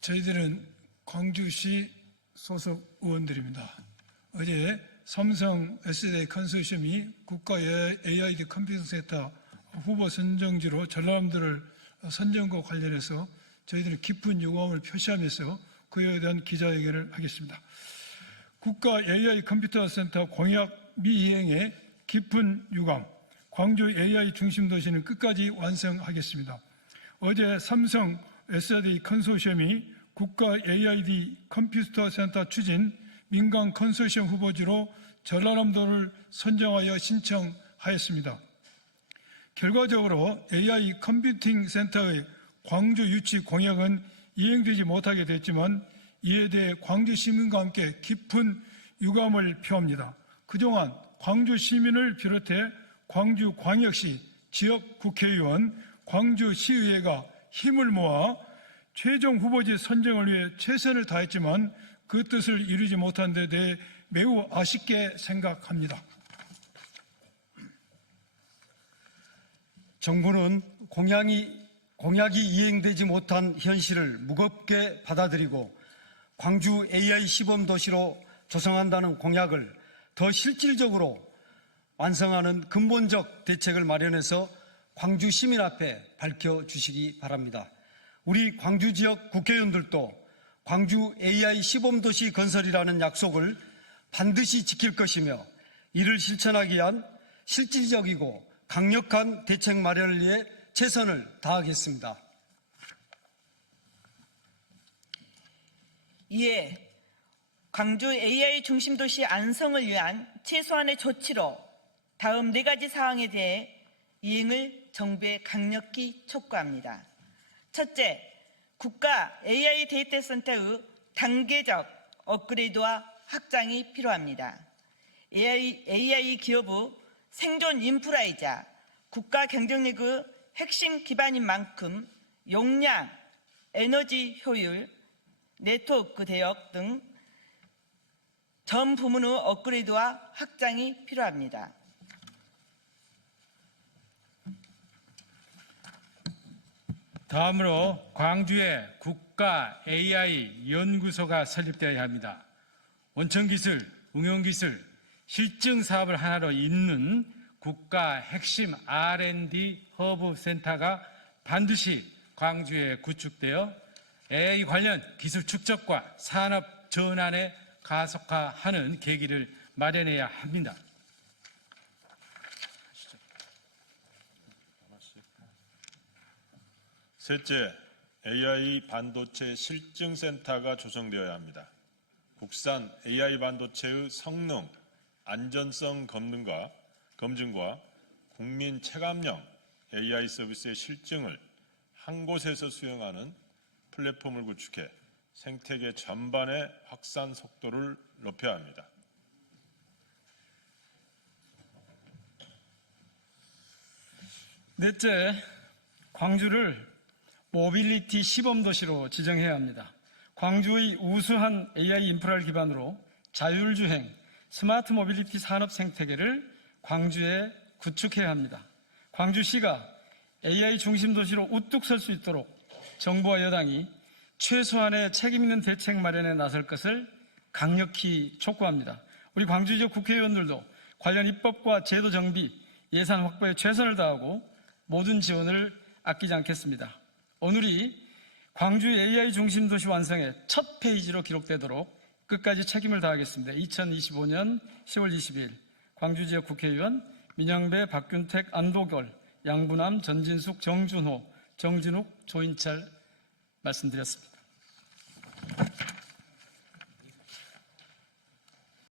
저희들은 광주시 소속 의원들입니다. 어제 삼성 SDA 컨소시엄이 국가 AID 컴퓨팅 센터 후보 선정지로 전라남도를 선정과 관련해서 저희들은 깊은 유감을 표시하면서 그에 대한 기자회견을 하겠습니다. 국가 AI 컴퓨터 센터 공약 미이행에 깊은 유감, 광주 AI 중심 도시는 끝까지 완성하겠습니다. 어제 삼성 SRD 컨소시엄이 국가 AID 컴퓨터 센터 추진 민간 컨소시엄 후보지로 전라남도를 선정하여 신청하였습니다. 결과적으로 AI 컴퓨팅 센터의 광주 유치 공약은 이행되지 못하게 됐지만 이에 대해 광주 시민과 함께 깊은 유감을 표합니다. 그동안 광주 시민을 비롯해 광주 광역시 지역 국회의원, 광주 시의회가 힘을 모아 최종 후보지 선정을 위해 최선을 다했지만 그 뜻을 이루지 못한 데 대해 매우 아쉽게 생각합니다. 정부는 공약이, 공약이 이행되지 못한 현실을 무겁게 받아들이고 광주 AI 시범 도시로 조성한다는 공약을 더 실질적으로 완성하는 근본적 대책을 마련해서 광주 시민 앞에 밝혀 주시기 바랍니다. 우리 광주 지역 국회의원들도 광주 AI 시범도시 건설이라는 약속을 반드시 지킬 것이며 이를 실천하기 위한 실질적이고 강력한 대책 마련을 위해 최선을 다하겠습니다. 이에 광주 AI 중심 도시 안성을 위한 최소한의 조치로 다음 네 가지 사항에 대해 이행을 정부에 강력히 촉구합니다. 첫째, 국가 AI 데이터 센터의 단계적 업그레이드와 확장이 필요합니다. AI, AI 기업의 생존 인프라이자 국가 경쟁력의 핵심 기반인 만큼 용량, 에너지 효율, 네트워크 대역 등 전 부문의 업그레이드와 확장이 필요합니다. 다음으로 광주에 국가 AI 연구소가 설립되어야 합니다. 원천기술, 응용기술, 실증 사업을 하나로 잇는 국가 핵심 R&D 허브 센터가 반드시 광주에 구축되어 AI 관련 기술 축적과 산업 전환에 가속화하는 계기를 마련해야 합니다. 셋째, AI 반도체 실증센터가 조성되어야 합니다. 국산 AI 반도체의 성능, 안전성 검증과, 검증과 국민 체감형 AI 서비스의 실증을 한 곳에서 수행하는 플랫폼을 구축해 생태계 전반의 확산 속도를 높여야 합니다. 넷째, 광주를 모빌리티 시범 도시로 지정해야 합니다. 광주의 우수한 AI 인프라를 기반으로 자율주행, 스마트 모빌리티 산업 생태계를 광주에 구축해야 합니다. 광주시가 AI 중심 도시로 우뚝 설 수 있도록 정부와 여당이 최소한의 책임 있는 대책 마련에 나설 것을 강력히 촉구합니다. 우리 광주 지역 국회의원들도 관련 입법과 제도 정비, 예산 확보에 최선을 다하고 모든 지원을 아끼지 않겠습니다. 오늘이 광주 AI 중심 도시 완성의 첫 페이지로 기록되도록 끝까지 책임을 다하겠습니다. 2025년 10월 20일 광주 지역 국회의원 민영배, 박균택, 안도결, 양부남, 전진숙, 정준호, 정진욱, 조인철 말씀드렸습니다.